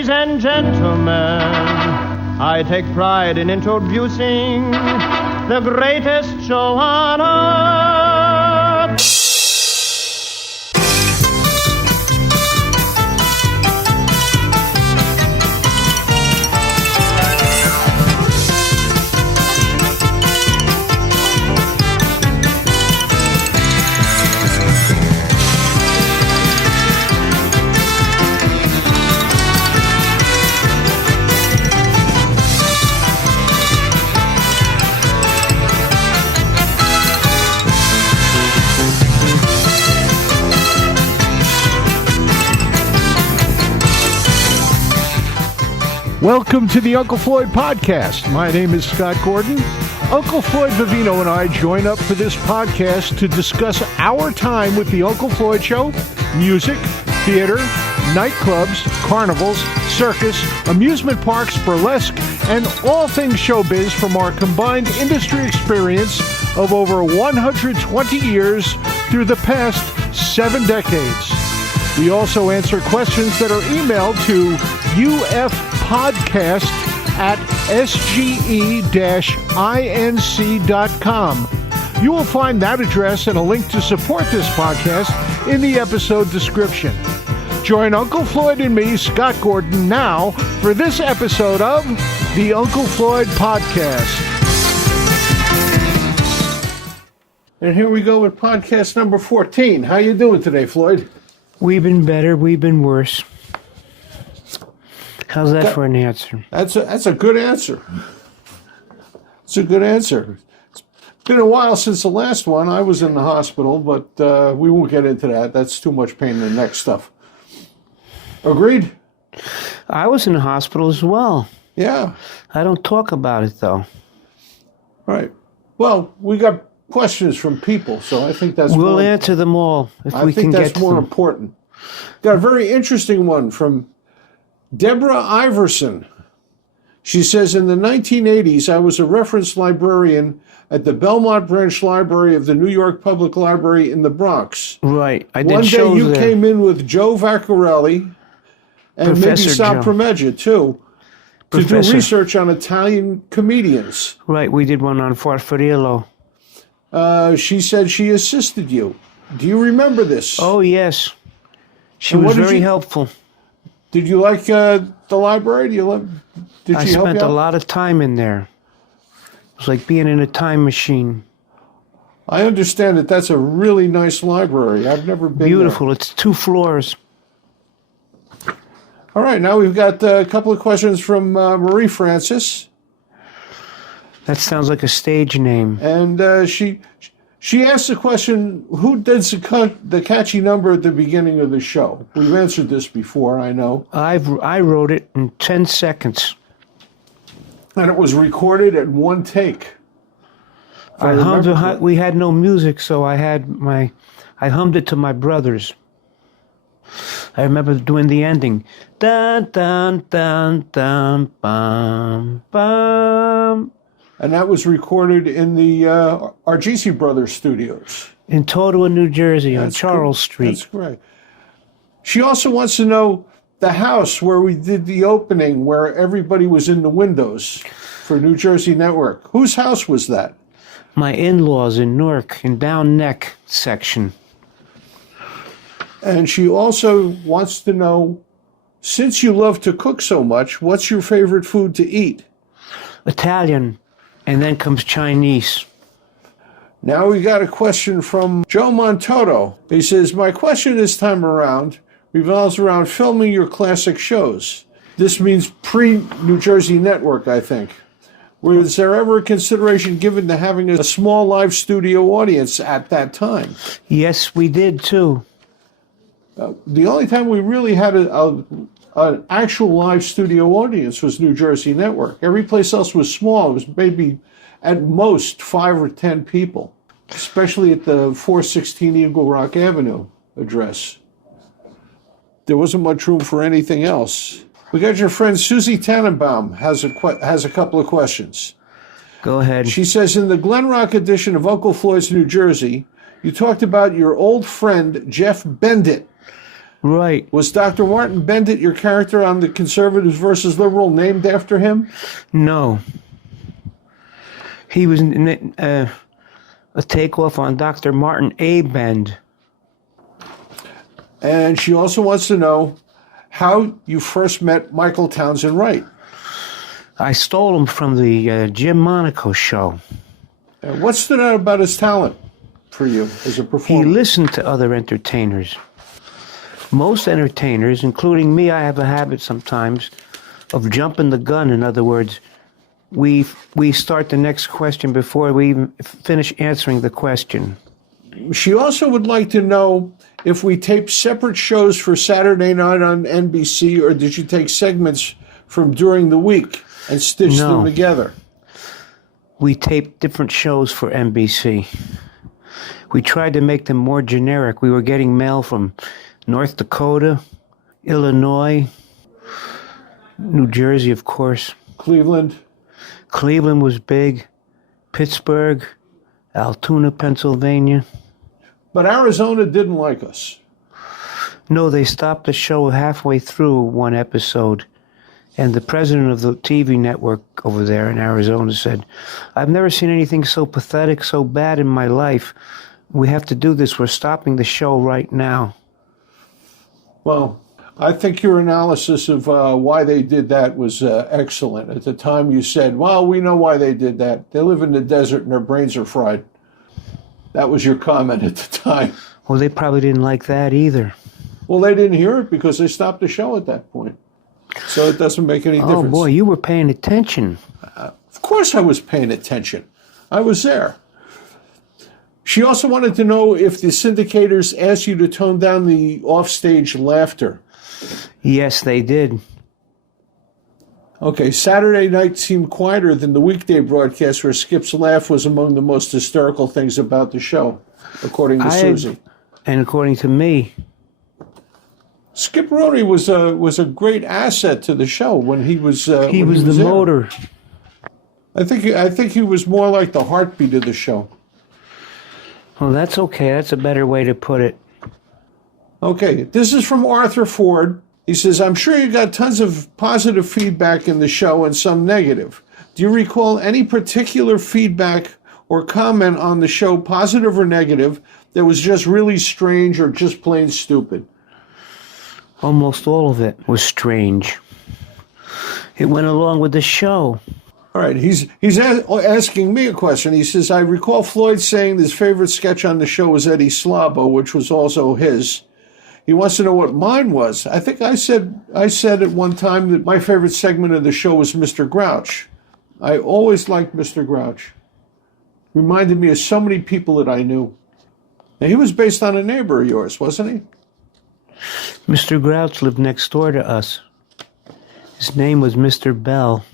Ladies and gentlemen, I take pride in introducing the greatest show on earth. Welcome to the Uncle Floyd podcast. My name is Scott Gordon. Uncle Floyd Vivino and I join up for this podcast to discuss our time with the Uncle Floyd Show, music, theater, nightclubs, carnivals, circus, amusement parks, burlesque, and all things showbiz from our combined industry experience of over 120 years through the past 7 decades. We also answer questions that are emailed to ufpodcast@sge-inc.com. You will find that address and a link to support this podcast in the episode description. Join Uncle Floyd and me, Scott Gordon, now for this episode of the Uncle Floyd Podcast. And here we go with podcast number 14. How you doing today, Floyd? We've been better, we've been worse. How's that for an answer? That's a good answer. It's a good answer. It's been a while since the last one. I was in the hospital, but we won't get into that. That's too much pain in the neck stuff. Agreed? I was in the hospital as well. Yeah. I don't talk about it, though. Right. Well, we got questions from people, so I think that's We'll answer them all if we can get to them. I think that's more important. Got a very interesting one from Deborah Iverson. She says, in the 1980s, I was a reference librarian at the Belmont Branch Library of the New York Public Library in the Bronx. Right. I did One day shows you there. came in with Joe Vaccarelli and Professor maybe Sal Joe. Promeggia, too, to Professor. do research on Italian comedians. Right, we did one on Farfariello. She said she assisted you. Do you remember this? Oh, yes. She And was what did very you- helpful. Did you like the library? Did I she help spent you a out? lot of time in there. It was like being in a time machine. I understand that that's a really nice library. I've never been Beautiful. It's 2 floors. there. All right, now we've got a couple of questions from Marie Francis. That sounds like a stage name. And she asked the question, who did the catchy number at the beginning of the show? We've answered this before, I know. I wrote it in 10 seconds. And it was recorded at one take. I hummed it. We had no music, so I hummed it to my brothers. I remember doing the ending. Dun, dun, dun, dun, bum, bum. And that was recorded in the Argisi Brothers studios. In Totowa, New Jersey, on Charles Street. That's great. She also wants to know the house where we did the opening, where everybody was in the windows for New Jersey Network. Whose house was that? My in-laws in Newark, in Down Neck section. And she also wants to know, since you love to cook so much, what's your favorite food to eat? Italian, and then comes Chinese. Now we got a question from Joe Montoto. He says, my question this time around revolves around filming your classic shows. This means pre-New Jersey Network, I think. Was there ever a consideration given to having a small live studio audience at that time? Yes, we did too. The only time we really had an actual live studio audience was New Jersey Network. Every place else was small. It was maybe at most 5 or 10 people, especially at the 416 Eagle Rock Avenue address. There wasn't much room for anything else. We got your friend Susie Tannenbaum has a couple of questions. Go ahead. She says, in the Glen Rock edition of Uncle Floyd's New Jersey, you talked about your old friend, Jeff Bendit. Right. Was Dr. Martin Bendit, your character on the Conservatives versus Liberal, named after him? No. He was a takeoff on Dr. Martin A. Bend. And she also wants to know how you first met Michael Townsend Wright. I stole him from the Jim Monaco show. What stood out about his talent for you as a performer? He listened to other entertainers. Most entertainers, including me, I have a habit sometimes of jumping the gun. In other words, we start the next question before we even finish answering the question. She also would like to know if we taped separate shows for Saturday night on NBC, or did you take segments from during the week and stitch them together? We taped different shows for NBC. We tried to make them more generic. We were getting mail from North Dakota, Illinois, New Jersey, of course. Cleveland. Cleveland was big. Pittsburgh, Altoona, Pennsylvania. But Arizona didn't like us. No, they stopped the show halfway through one episode. And the president of the TV network over there in Arizona said, "I've never seen anything so pathetic, so bad in my life. We have to do this. We're stopping the show right now." Well, I think your analysis of why they did that was excellent. At the time you said, well, we know why they did that. They live in the desert and their brains are fried. That was your comment at the time. Well, they probably didn't like that either. Well, they didn't hear it because they stopped the show at that point. So it doesn't make any difference. Oh, boy, you were paying attention. Of course I was paying attention. I was there. She also wanted to know if the syndicators asked you to tone down the offstage laughter. Yes, they did. Okay, Saturday night seemed quieter than the weekday broadcast, where Skip's laugh was among the most hysterical things about the show, according to Susie. And according to me. Skip Roney was a great asset to the show when he was he was the motor. I think he was more like the heartbeat of the show. Well, that's okay. That's a better way to put it. Okay, this is from Arthur Ford. He says, "I'm sure you got tons of positive feedback in the show and some negative. Do you recall any particular feedback or comment on the show, positive or negative, that was just really strange or just plain stupid?" Almost all of it was strange. It went along with the show. All right, he's asking me a question. He says, "I recall Floyd saying his favorite sketch on the show was Eddie Slabo, which was also his. He wants to know what mine was. I think I said at one time that my favorite segment of the show was Mr. Grouch. I always liked Mr. Grouch. Reminded me of so many people that I knew. Now, he was based on a neighbor of yours, wasn't he?" Mr. Grouch lived next door to us. His name was Mr. Bell.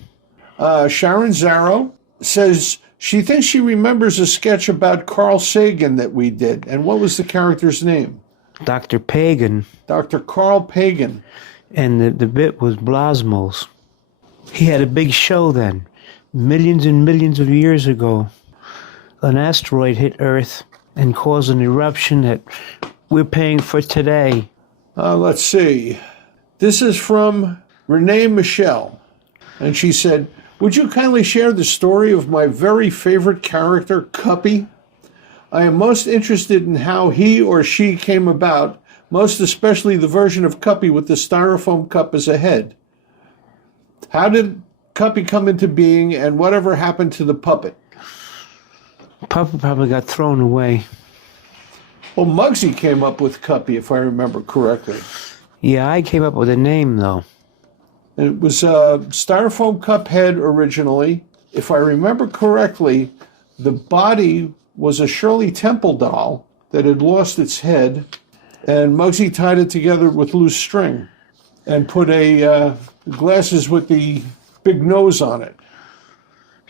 Sharon Zarrow says she thinks she remembers a sketch about Carl Sagan that we did. And what was the character's name? Dr. Pagan. Dr. Carl Pagan. And the bit was Blasmos. He had a big show then, millions and millions of years ago. An asteroid hit Earth and caused an eruption that we're paying for today. Let's see. This is from Renee Michelle. And she said, "Would you kindly share the story of my very favorite character, Cuppy? I am most interested in how he or she came about, most especially the version of Cuppy with the styrofoam cup as a head. How did Cuppy come into being, and whatever happened to the puppet?" Puppet probably got thrown away. Well, Muggsy came up with Cuppy, if I remember correctly. Yeah, I came up with a name, though. It was a styrofoam cup head originally. If I remember correctly, the body was a Shirley Temple doll that had lost its head, and Muggsy tied it together with loose string and put glasses with the big nose on it.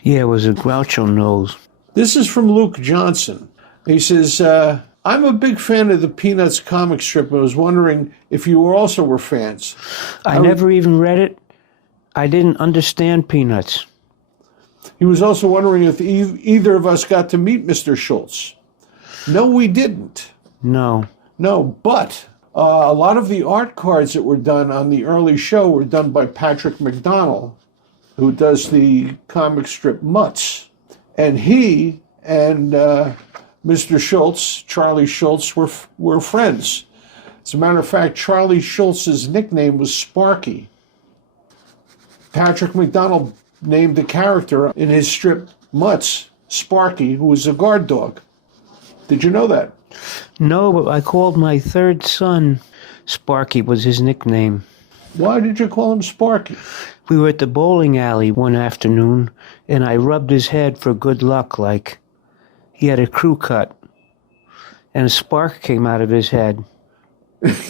Yeah, it was a Groucho nose. This is from Luke Johnson. He says, "I'm a big fan of the Peanuts comic strip. I was wondering if you also were fans." I never even read it. I didn't understand Peanuts. He was also wondering if either of us got to meet Mr. Schultz. No, we didn't. No. No, but A lot of the art cards that were done on the early show were done by Patrick McDonnell, who does the comic strip Mutts. And he and Mr. Schultz, Charlie Schultz, were friends. As a matter of fact, Charlie Schultz's nickname was Sparky. Patrick McDonnell named the character in his strip Mutts, Sparky, who was a guard dog. Did you know that? No, but I called my third son Sparky was his nickname. Why did you call him Sparky? We were at the bowling alley one afternoon, and I rubbed his head for good luck, like he had a crew cut, and a spark came out of his head.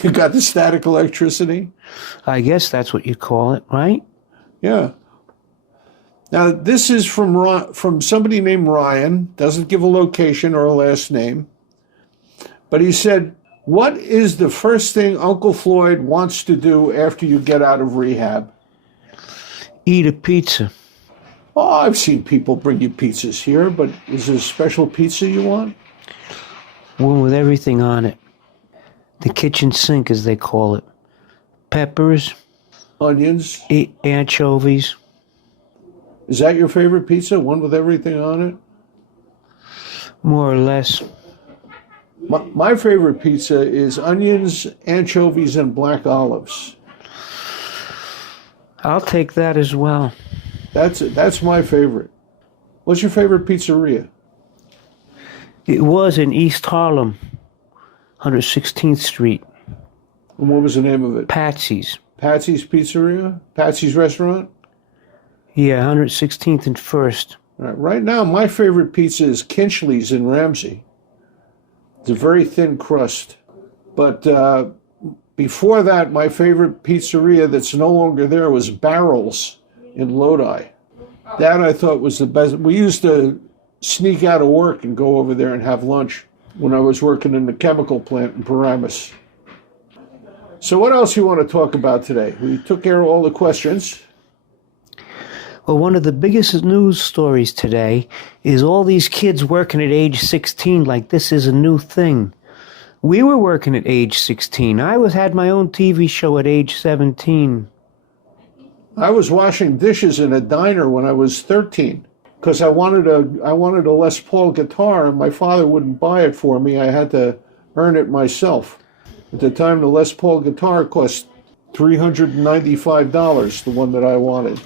You got the static electricity? I guess that's what you call it, right? Yeah. Now, this is from somebody named Ryan, doesn't give a location or a last name, but he said, what is the first thing Uncle Floyd wants to do after you get out of rehab? Eat a pizza. Oh, I've seen people bring you pizzas here, but is there a special pizza you want? One with everything on it. The kitchen sink, as they call it. Peppers. Onions. Anchovies. Is that your favorite pizza? One with everything on it? More or less. My favorite pizza is onions, anchovies, and black olives. I'll take that as well. That's my favorite. What's your favorite pizzeria? It was in East Harlem, 116th Street. And what was the name of it? Patsy's. Patsy's Pizzeria? Patsy's Restaurant? Yeah, 116th and 1st. Right now, my favorite pizza is Kinchley's in Ramsey. It's a very thin crust. But before that, my favorite pizzeria that's no longer there was Barrels in Lodi. That I thought was the best. We used to sneak out of work and go over there and have lunch when I was working in the chemical plant in Paramus. So what else you want to talk about today? We took care of all the questions. Well, one of the biggest news stories today is all these kids working at age 16 like this is a new thing. We were working at age 16. I had my own TV show at age 17. I was washing dishes in a diner when I was 13 because I wanted a Les Paul guitar and my father wouldn't buy it for me. I had to earn it myself. At the time, the Les Paul guitar cost $395, the one that I wanted.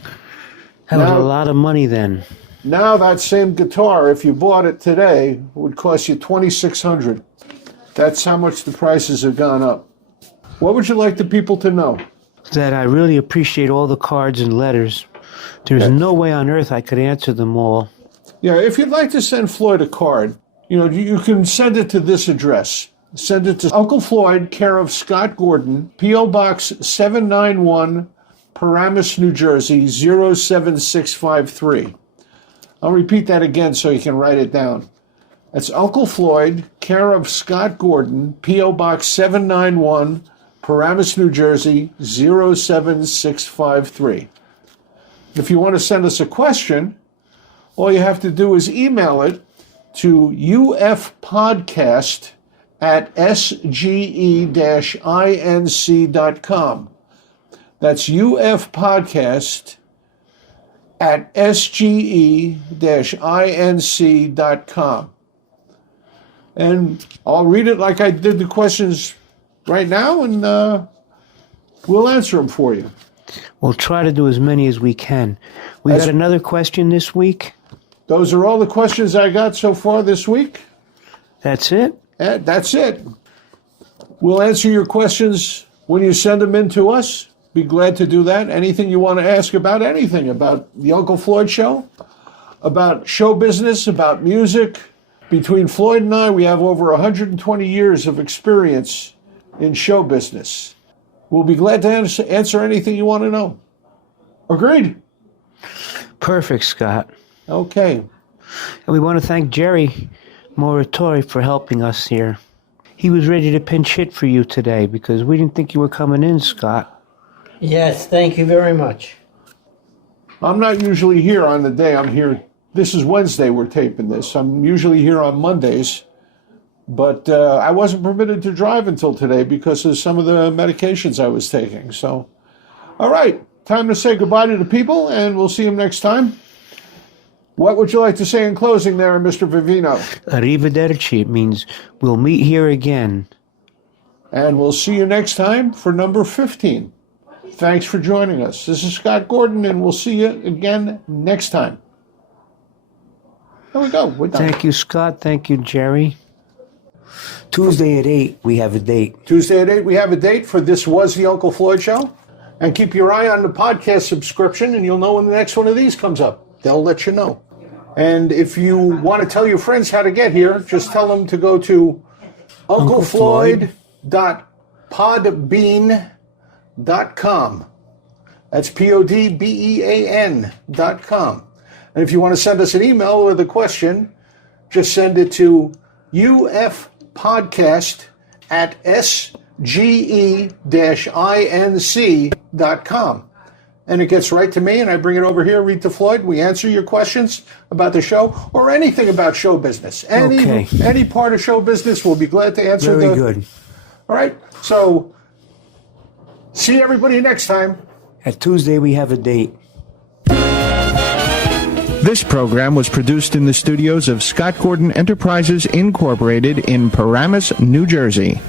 That was a lot of money then. Now that same guitar, if you bought it today, would cost you $2,600. That's how much the prices have gone up. What would you like the people to know? That I really appreciate all the cards and letters. There's no way on earth I could answer them all. Yeah, if you'd like to send Floyd a card, you can send it to this address. Send it to Uncle Floyd, care of Scott Gordon, P.O. Box 791, Paramus, New Jersey, 07653. I'll repeat that again so you can write it down. That's Uncle Floyd, care of Scott Gordon, P.O. Box 791, Paramus, New Jersey, 07653. If you want to send us a question, all you have to do is email it to ufpodcast@sge-inc.com. That's ufpodcast@sge-inc.com. And I'll read it like I did the questions right now, and we'll answer them for you. We'll try to do as many as we can. We got another question this week? Those are all the questions I got so far this week. That's it? That's it. We'll answer your questions when you send them in to us. Be glad to do that. Anything you want to ask about anything, about the Uncle Floyd Show, about show business, about music. Between Floyd and I, we have over 120 years of experience in show business. We'll be glad to answer anything you want to know. Agreed? Perfect, Scott. Okay. And we want to thank Jerry Moratori for helping us here. He was ready to pinch hit for you today because we didn't think you were coming in, Scott. Yes, thank you very much. I'm not usually here on the day I'm here. This is Wednesday we're taping this. I'm usually here on Mondays, But I wasn't permitted to drive until today because of some of the medications I was taking. So, all right, time to say goodbye to the people, and we'll see them next time. What would you like to say in closing there, Mr. Vivino? Arrivederci. It means we'll meet here again. And we'll see you next time for number 15. Thanks for joining us. This is Scott Gordon, and we'll see you again next time. There we go. We're done. Thank you, Scott. Thank you, Jerry. Tuesday at 8, we have a date. Tuesday at 8, we have a date for This Was the Uncle Floyd Show. And keep your eye on the podcast subscription, and you'll know when the next one of these comes up. They'll let you know. And if you want to tell your friends how to get here, just tell them to go to unclefloyd.podbean.com. That's PODBEAN.com. And if you want to send us an email with a question, just send it to ufpodcast@sge-inc.com. And it gets right to me, and I bring it over here, read to Floyd. We answer your questions about the show or anything about show business. Any part of show business, we'll be glad to answer. Very good. All right. So, see everybody next time. At Tuesday, we have a date. This program was produced in the studios of Scott Gordon Enterprises, Incorporated in Paramus, New Jersey.